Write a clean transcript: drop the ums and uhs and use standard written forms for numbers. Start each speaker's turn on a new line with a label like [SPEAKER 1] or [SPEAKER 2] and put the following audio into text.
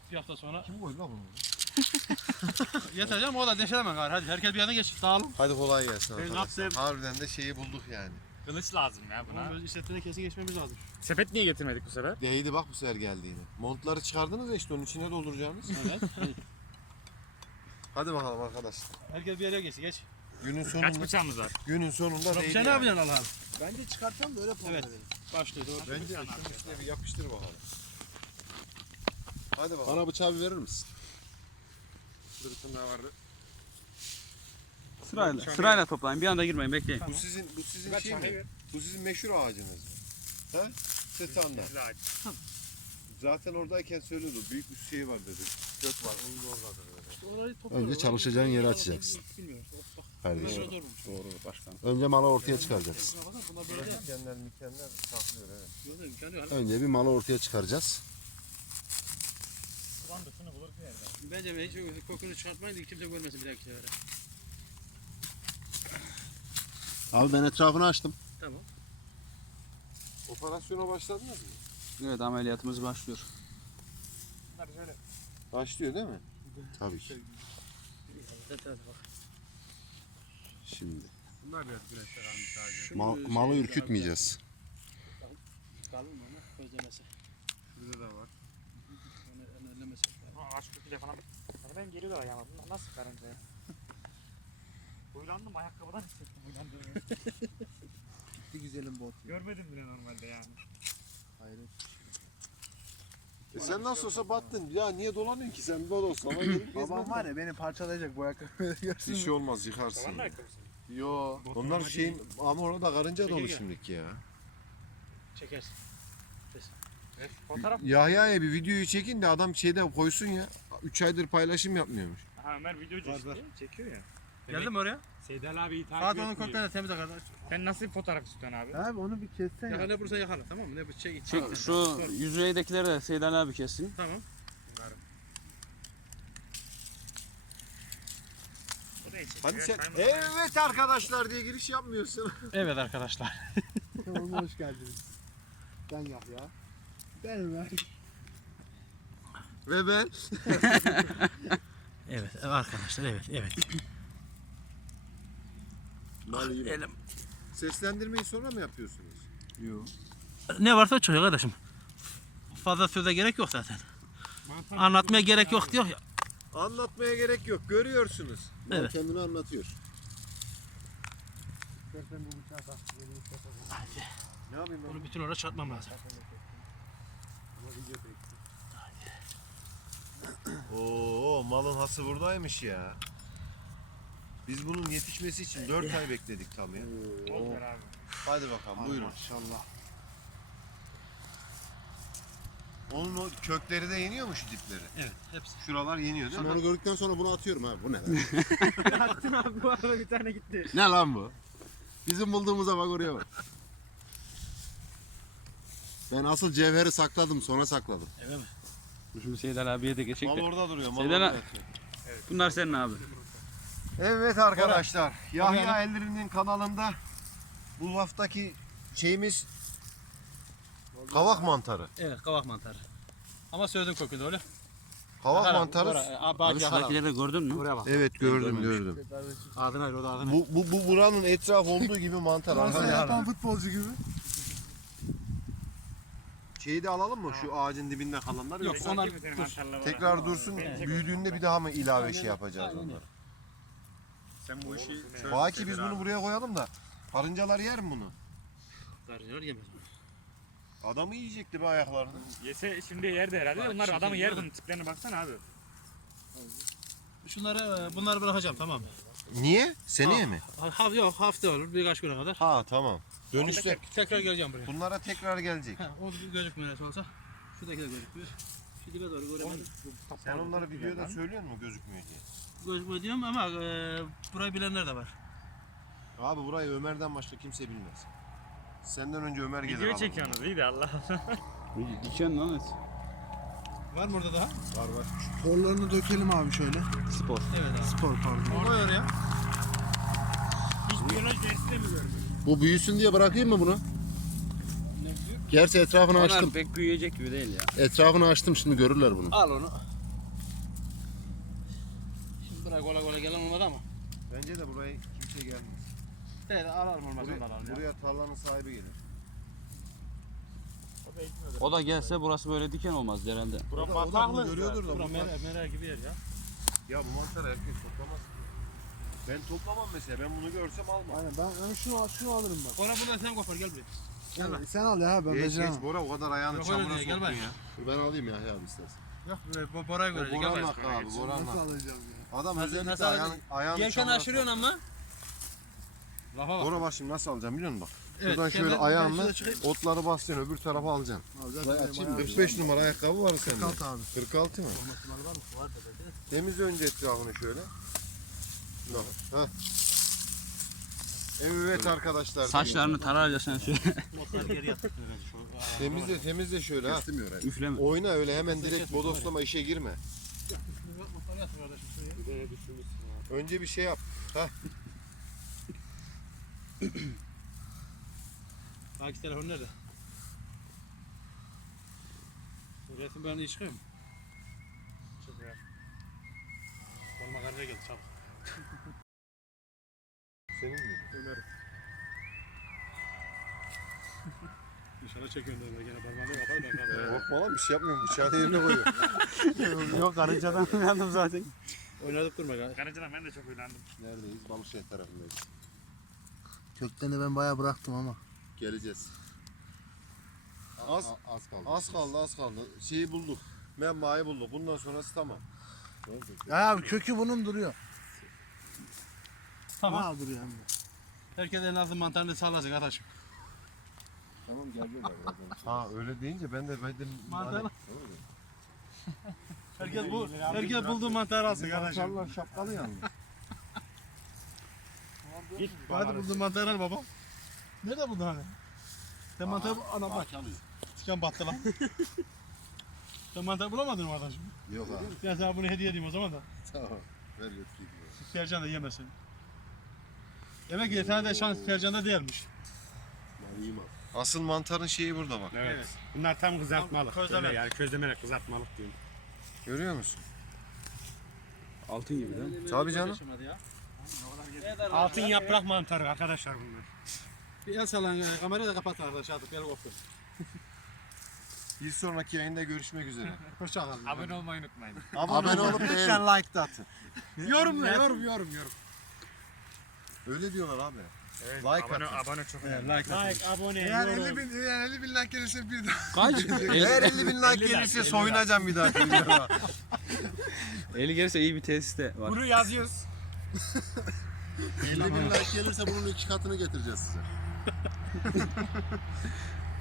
[SPEAKER 1] Bir hafta sonra.
[SPEAKER 2] Kim koydu lan bunu?
[SPEAKER 1] Yeter canım o da deşelemem gari. Hadi herkes bir yana geç. Sağ olun.
[SPEAKER 2] Hadi kolay gelsin
[SPEAKER 1] Ben
[SPEAKER 2] arkadaşlar.
[SPEAKER 1] yaptım.
[SPEAKER 2] Harbiden de şeyi bulduk yani.
[SPEAKER 3] Kılıç lazım ya buna.
[SPEAKER 1] Böyle işletmene kesin geçmemiz lazım.
[SPEAKER 3] Sepet niye getirmedik bu sefer?
[SPEAKER 2] Değdi bak bu sefer geldiğini. Montları çıkardınız ya işte onun içine dolduracağınız.
[SPEAKER 1] Evet.
[SPEAKER 2] Hadi bakalım arkadaşlar.
[SPEAKER 1] Herkes bir yere geçsin geç.
[SPEAKER 2] Günün
[SPEAKER 3] Kaç
[SPEAKER 2] sonunda,
[SPEAKER 3] bıçağımız var?
[SPEAKER 2] günün sonunda
[SPEAKER 1] Sen
[SPEAKER 2] değdi
[SPEAKER 1] ne
[SPEAKER 2] yani.
[SPEAKER 1] yapacaksın Allah'ım?
[SPEAKER 4] Bence çıkartalım da öyle puan
[SPEAKER 1] Evet.
[SPEAKER 4] verelim.
[SPEAKER 1] Başlıyor doğru.
[SPEAKER 2] Bence de şunun üstüne bir yapıştır bakalım. Hadi bakalım.
[SPEAKER 5] Bana bıçağı bir verir misin?
[SPEAKER 2] Şurada bir tane daha vardı.
[SPEAKER 6] Sırayla toplayın. Bir anda girmeyin. Bekleyin.
[SPEAKER 2] Bu sizin
[SPEAKER 3] Kaç
[SPEAKER 2] şey
[SPEAKER 3] tane
[SPEAKER 2] mi?
[SPEAKER 3] ver?
[SPEAKER 2] Bu sizin meşhur ağacınız mı? He? Setanlar.
[SPEAKER 3] Güzel ağaç.
[SPEAKER 2] Zaten oradayken söylüyordu. Büyük bir şey var dedi. Gök var. Onun da oradadır dedi.
[SPEAKER 5] Önce çalışacağın yeri açacaksın.
[SPEAKER 1] Bilmiyorum.
[SPEAKER 5] Kardeşim.
[SPEAKER 6] Doğru başkanım.
[SPEAKER 5] Önce malı ortaya çıkaracaksın.
[SPEAKER 1] Bunlar böyle değil.
[SPEAKER 2] Mikenler saklıyor evet.
[SPEAKER 1] Yok değil, imkanı yok.
[SPEAKER 5] Önce bir malı ortaya çıkaracağız.
[SPEAKER 3] Ulan da şunu bulur bir yerden.
[SPEAKER 1] Bence hiç kokunu çıkartmayın da kimse görmesin bir dahaki sefere.
[SPEAKER 5] Abi ben etrafını açtım.
[SPEAKER 1] Tamam.
[SPEAKER 2] Operasyona başladınız mı?
[SPEAKER 6] Evet ameliyatımız başlıyor.
[SPEAKER 3] Bunlar şöyle.
[SPEAKER 2] Başlıyor değil mi?
[SPEAKER 5] Tabii ki.
[SPEAKER 1] Evet, bak.
[SPEAKER 5] Şimdi
[SPEAKER 3] Bunlar biraz güneşler almış sadece.
[SPEAKER 5] malı ürkütmeyeceğiz.
[SPEAKER 1] Kalın mı ama közlemesi.
[SPEAKER 3] Şurada da var.
[SPEAKER 1] Onu ellemesi.
[SPEAKER 3] Ağaç köküyle falan. Yani ben geliyorlar ayağıma. Bunlar nasıl karınca ya? Huylandım ayakkabıdan hissettim huylandığımı.
[SPEAKER 4] Bir güzelim bot.
[SPEAKER 3] Görmedim bile normalde yani.
[SPEAKER 4] Hayret.
[SPEAKER 2] Sen nasıl olsa battın. Ya niye dolanıyorsun ki sen? Böyle olsa ama gelip
[SPEAKER 4] Babam var ya beni parçalayacak bu ayakkabıyı görsün
[SPEAKER 2] Bir
[SPEAKER 4] mü?
[SPEAKER 2] şey olmaz yıkarsın.
[SPEAKER 3] Babanın ayakkabısı.
[SPEAKER 2] Yo. Onlar şeyin ama orada karınca dolu şimdiki ya.
[SPEAKER 1] Çekersin.
[SPEAKER 3] Fotoğraf.
[SPEAKER 2] Yahya'ya bir videoyu çekin de adam şeyden koysun ya. 3 aydır paylaşım yapmıyormuş.
[SPEAKER 3] Ha Ömer videocu
[SPEAKER 1] Var,
[SPEAKER 3] işte.
[SPEAKER 1] var.
[SPEAKER 3] Çekiyor ya.
[SPEAKER 1] Geldin mi oraya?
[SPEAKER 3] Seydal abiyi takip
[SPEAKER 1] Fatih
[SPEAKER 3] etmiyor.
[SPEAKER 1] onun koklarını temiz arkadaş.
[SPEAKER 3] Sen nasıl bir fotoğraf istiyorsun abi?
[SPEAKER 4] Abi onu bir kessen
[SPEAKER 1] Yakala
[SPEAKER 4] ya.
[SPEAKER 1] ne bulursan yakala tamam mı? Ne bu şey.
[SPEAKER 6] Şu yüzeydekileri de Seydan abi kessin.
[SPEAKER 1] Tamam.
[SPEAKER 3] Burayı çekiyor.
[SPEAKER 2] Hadi sen
[SPEAKER 3] Kaymak-
[SPEAKER 2] evet arkadaşlar diye giriş yapmıyorsun.
[SPEAKER 1] Evet arkadaşlar.
[SPEAKER 4] Kanalıma hoş geldiniz. Ben Yahya. Ben Ömer.
[SPEAKER 2] Ve ben
[SPEAKER 1] Evet arkadaşlar evet. Elim.
[SPEAKER 2] seslendirmeyi sonra mı yapıyorsunuz?
[SPEAKER 1] Ne varsa çıkıyor kardeşim. Fazla söze gerek yok zaten. Anlatmaya gerek yok diyor ya.
[SPEAKER 2] Anlatmaya gerek yok. Görüyorsunuz.
[SPEAKER 5] Mal
[SPEAKER 1] Evet.
[SPEAKER 5] kendini anlatıyor.
[SPEAKER 4] İstersen bu bıçağı da. Yeni bıçağı da.
[SPEAKER 2] Ne yapayım ben?
[SPEAKER 1] Bunu bütün oraya çarpmam lazım.
[SPEAKER 2] Oo malın hası buradaymış ya. Biz bunun yetişmesi için 4 ay bekledik tam ya.
[SPEAKER 3] Ol ver abi.
[SPEAKER 2] Hadi bakalım buyurun.
[SPEAKER 4] Maşallah.
[SPEAKER 2] Onun o kökleri de yeniyor mu şu dipleri?
[SPEAKER 1] Evet hepsi.
[SPEAKER 2] Şuralar yeniyor değil
[SPEAKER 5] Şimdi
[SPEAKER 2] mi?
[SPEAKER 5] onu gördükten sonra bunu atıyorum abi. Bu ne lan?
[SPEAKER 3] Attın abi bu arada bir tane gitti.
[SPEAKER 5] Ne lan bu? Bizim bulduğumuza bak oraya bak. Ben asıl cevheri sakladım sonra sakladım.
[SPEAKER 1] Evet mi?
[SPEAKER 6] Şimdi Seydan abiye de geçecek
[SPEAKER 2] Mal
[SPEAKER 6] de.
[SPEAKER 2] orada duruyor. Mal
[SPEAKER 6] Seydan
[SPEAKER 2] orada
[SPEAKER 6] abi.
[SPEAKER 2] yatıyor.
[SPEAKER 6] Bunlar senin abi.
[SPEAKER 2] Evet arkadaşlar. Yahya Elleri'nin kanalında bu haftaki şeyimiz kavak mantarı.
[SPEAKER 1] Evet kavak mantarı. Ama söyledim kokunu öyle.
[SPEAKER 2] Kavak mantarı.
[SPEAKER 6] Abi şuradakileri gördün mü?
[SPEAKER 1] Oraya bak.
[SPEAKER 2] Evet gördüm gördüm.
[SPEAKER 1] Ağzına ayrı o da ağzına.
[SPEAKER 2] Bu buranın etrafı olduğu gibi mantar.
[SPEAKER 4] Nasıl
[SPEAKER 2] Arkadaşlar.
[SPEAKER 4] yapan futbolcu gibi.
[SPEAKER 2] Şeyi de alalım mı şu ağacın dibinde kalanlar
[SPEAKER 1] Yok,
[SPEAKER 2] yoksa
[SPEAKER 1] onlar
[SPEAKER 3] dur.
[SPEAKER 2] tekrar dursun büyüdüğünde bir daha mı ilave şey yapacağız
[SPEAKER 1] Aynen.
[SPEAKER 2] onları?
[SPEAKER 3] Sen bu işi
[SPEAKER 2] Baki biz bunu buraya koyalım da karıncalar yer mi bunu?
[SPEAKER 1] Karıncalar yemez.
[SPEAKER 2] Adamı yiyecekti be ayaklarını.
[SPEAKER 3] Yese şimdi yerde herhalde.
[SPEAKER 1] Bak,
[SPEAKER 3] Onlar
[SPEAKER 1] şey
[SPEAKER 3] adamı yer
[SPEAKER 1] değil mi?
[SPEAKER 3] bunun tiplerine baksana abi.
[SPEAKER 1] Bunları bırakacağım tamam mı?
[SPEAKER 2] Niye? Seneye mi?
[SPEAKER 1] Yok hafta olur birkaç güne kadar.
[SPEAKER 2] Ha tamam. Dönüşte
[SPEAKER 1] Tekrar geleceğim buraya.
[SPEAKER 2] bunlara tekrar gelecek.
[SPEAKER 1] Ha, o gözükmüyor nasıl olsa. Şuradaki de gözükmüyor. Şu dibe doğru göremedim.
[SPEAKER 2] Sen onları videoda söylüyor musun gözükmüyor diye?
[SPEAKER 1] Gözükmüyor diyorum ama burayı bilenler de var.
[SPEAKER 2] Abi burayı Ömer'den başka kimse bilmez. Senden önce Ömer gelir.
[SPEAKER 3] Video
[SPEAKER 2] alalım.
[SPEAKER 3] çekiyorsunuz iyi de Allah.
[SPEAKER 6] Diken lan et.
[SPEAKER 1] Var mı orada daha?
[SPEAKER 2] Var var.
[SPEAKER 4] Torlarını dökelim abi şöyle.
[SPEAKER 6] Spor.
[SPEAKER 1] Evet abi.
[SPEAKER 4] Spor pardon.
[SPEAKER 1] Koy oraya.
[SPEAKER 3] Hiç biyoloji dersi de mi görmüyorsun?
[SPEAKER 5] Bu büyüsün diye bırakayım mı bunu? Gerçi etrafını
[SPEAKER 6] Onlar
[SPEAKER 5] açtım.
[SPEAKER 6] pek büyüyecek gibi değil ya.
[SPEAKER 5] Etrafını açtım şimdi görürler bunu.
[SPEAKER 1] Al onu. kolay kolay gelen olmadı ama.
[SPEAKER 2] Bence de buraya kimse gelmez.
[SPEAKER 1] Evet alalım olmaz onu da alalım ya.
[SPEAKER 2] Buraya tarlanın sahibi gelir.
[SPEAKER 6] O da gelse burası böyle diken olmaz herhalde.
[SPEAKER 2] O da bunu görüyordur da.
[SPEAKER 1] Bura
[SPEAKER 2] bunlar-
[SPEAKER 1] mera gibi yer ya.
[SPEAKER 2] Ya bu mantarı herkes toplamaz ki. Ben toplamam mesela. Ben bunu görsem almam.
[SPEAKER 4] Aynen ben şunu alırım bak.
[SPEAKER 1] Ona bunu sen kopar gel buraya. Gel lan.
[SPEAKER 4] Sen al ya ben
[SPEAKER 2] Geç
[SPEAKER 4] beceremem.
[SPEAKER 2] geç Bora o kadar ayağını
[SPEAKER 1] Yok öyle
[SPEAKER 2] çamura
[SPEAKER 1] değil, gel
[SPEAKER 2] soktun
[SPEAKER 1] bak.
[SPEAKER 2] ya.
[SPEAKER 5] Dur ben alayım Yahya abi istersen.
[SPEAKER 1] Yok buraya Bora'ya
[SPEAKER 2] O
[SPEAKER 1] göre. Gel
[SPEAKER 2] Bora'nın
[SPEAKER 1] bak.
[SPEAKER 2] hakkı abi. Bora'nın
[SPEAKER 4] Nasıl
[SPEAKER 2] hakkı.
[SPEAKER 4] alacağım ya?
[SPEAKER 2] Adam
[SPEAKER 1] Nasıl
[SPEAKER 2] özellikle
[SPEAKER 1] alacaksın?
[SPEAKER 2] ayağını
[SPEAKER 1] Yerken
[SPEAKER 2] çamura
[SPEAKER 1] aşırıyorsun ama. Lafa bak.
[SPEAKER 2] Bora bak şimdi nasıl alacağım biliyor musun bak.
[SPEAKER 1] Evet,
[SPEAKER 2] Şuradan şöyle
[SPEAKER 1] kenardan
[SPEAKER 2] ayağınla
[SPEAKER 1] şurada çıkayım.
[SPEAKER 2] otları basacaksın öbür tarafa alacaksın.
[SPEAKER 4] Alacağım.
[SPEAKER 2] 45 numara ayakkabı var sende.
[SPEAKER 4] 46 abi.
[SPEAKER 2] 46 mı? Temizle önce etrafını şöyle. Bak. Heh. Evet arkadaşlar.
[SPEAKER 6] Saçlarını tararcasına şöyle
[SPEAKER 1] Otları geri yatır.
[SPEAKER 2] Temizle şöyle ha.
[SPEAKER 5] Kestimiyor herhalde.
[SPEAKER 6] üfleme.
[SPEAKER 2] Oyna öyle hemen direkt bodoslama işe girme.
[SPEAKER 1] Otları yatır kardeşim şuraya.
[SPEAKER 2] Önce bir şey yap.
[SPEAKER 1] Akif telefon nerede? Resim ben iyi çıkıyor mu? Çıkıyor. Forma karnına geldi çabuk.
[SPEAKER 2] Senin mi?
[SPEAKER 1] Ömer. İnşallah çekiyorum da gene parmağımı kapar da kapar.
[SPEAKER 2] Korkma lan bir şey yapmıyorum. Bıçağı yerine koyuyor.
[SPEAKER 6] Yok karıncadan uyandım zaten.
[SPEAKER 1] Oynadık durma galiba.
[SPEAKER 3] Karıncadan ben de çok uylandım.
[SPEAKER 5] Neredeyiz? Balıkşehir tarafındayız.
[SPEAKER 4] Köklerini ben bayağı bıraktım ama.
[SPEAKER 5] Geleceğiz.
[SPEAKER 2] Az-
[SPEAKER 5] Az kaldı.
[SPEAKER 2] Az kaldı. Şeyi bulduk. Menbaayı bulduk. Bundan sonrası tamam.
[SPEAKER 4] Ya abi kökü bunun duruyor.
[SPEAKER 1] Tamam.
[SPEAKER 4] Bayağı duruyor hem de.
[SPEAKER 1] Herkes en azından mantarını sallasın kardeşim.
[SPEAKER 5] Tamam geleceğiz abi. birazdan.
[SPEAKER 2] Ha öyle deyince ben de
[SPEAKER 1] Mantar. Herkes bulduğu mantarı alsın kardeşim.
[SPEAKER 2] Mantarlar şapkalı yalnız.
[SPEAKER 1] Hadi bulduğun mantarı al baba. Nerede buldun hani? Sen mantar ana bak.
[SPEAKER 5] Çalıyor.
[SPEAKER 1] Çıkan battı lan. Sen mantar bulamadın mı kardeşim?
[SPEAKER 5] Yok abi.
[SPEAKER 1] Ben sana bunu hediye edeyim o zaman da.
[SPEAKER 5] Tamam. Ver götüreyim.
[SPEAKER 1] Sercan da yemesin. Demek ki yeterli de şans Sercan'da değilmiş.
[SPEAKER 5] Ben yiyeyim abi.
[SPEAKER 2] Asıl mantarın şeyi burada bak.
[SPEAKER 3] Evet. Bunlar tam kızartmalık.
[SPEAKER 1] Közleme.
[SPEAKER 3] Öyle yani közlemelik kızartmalık diyorum.
[SPEAKER 2] Görüyor musun?
[SPEAKER 6] Altın gibi değil mi?
[SPEAKER 2] Tabii canım.
[SPEAKER 3] Altın yaprak mantarı arkadaşlar bunlar.
[SPEAKER 1] Bir el sallan kamerayı da kapat arkadaşlar artık gel koptu.
[SPEAKER 2] Bir sonraki yayında görüşmek üzere.
[SPEAKER 1] Hoşça kalın.
[SPEAKER 3] Abone olmayı unutmayın.
[SPEAKER 2] Abone olup lütfen like de atın.
[SPEAKER 1] Yorum yorum.
[SPEAKER 2] Öyle diyorlar abi.
[SPEAKER 3] Evet,
[SPEAKER 2] Like
[SPEAKER 3] abone,
[SPEAKER 2] atın.
[SPEAKER 3] abone çok önemli.
[SPEAKER 1] Like
[SPEAKER 3] abone,
[SPEAKER 4] Eğer 50 bin like gelirse bir daha.
[SPEAKER 6] Kaç?
[SPEAKER 2] Eğer 50 bin like
[SPEAKER 3] 50
[SPEAKER 2] gelirse
[SPEAKER 3] like,
[SPEAKER 2] soyunacağım bir daha.
[SPEAKER 6] 50 gelirse iyi bir tesiste var.
[SPEAKER 3] Bunu yazıyoruz.
[SPEAKER 5] 50 bin like gelirse bunun 2 katını getireceğiz size.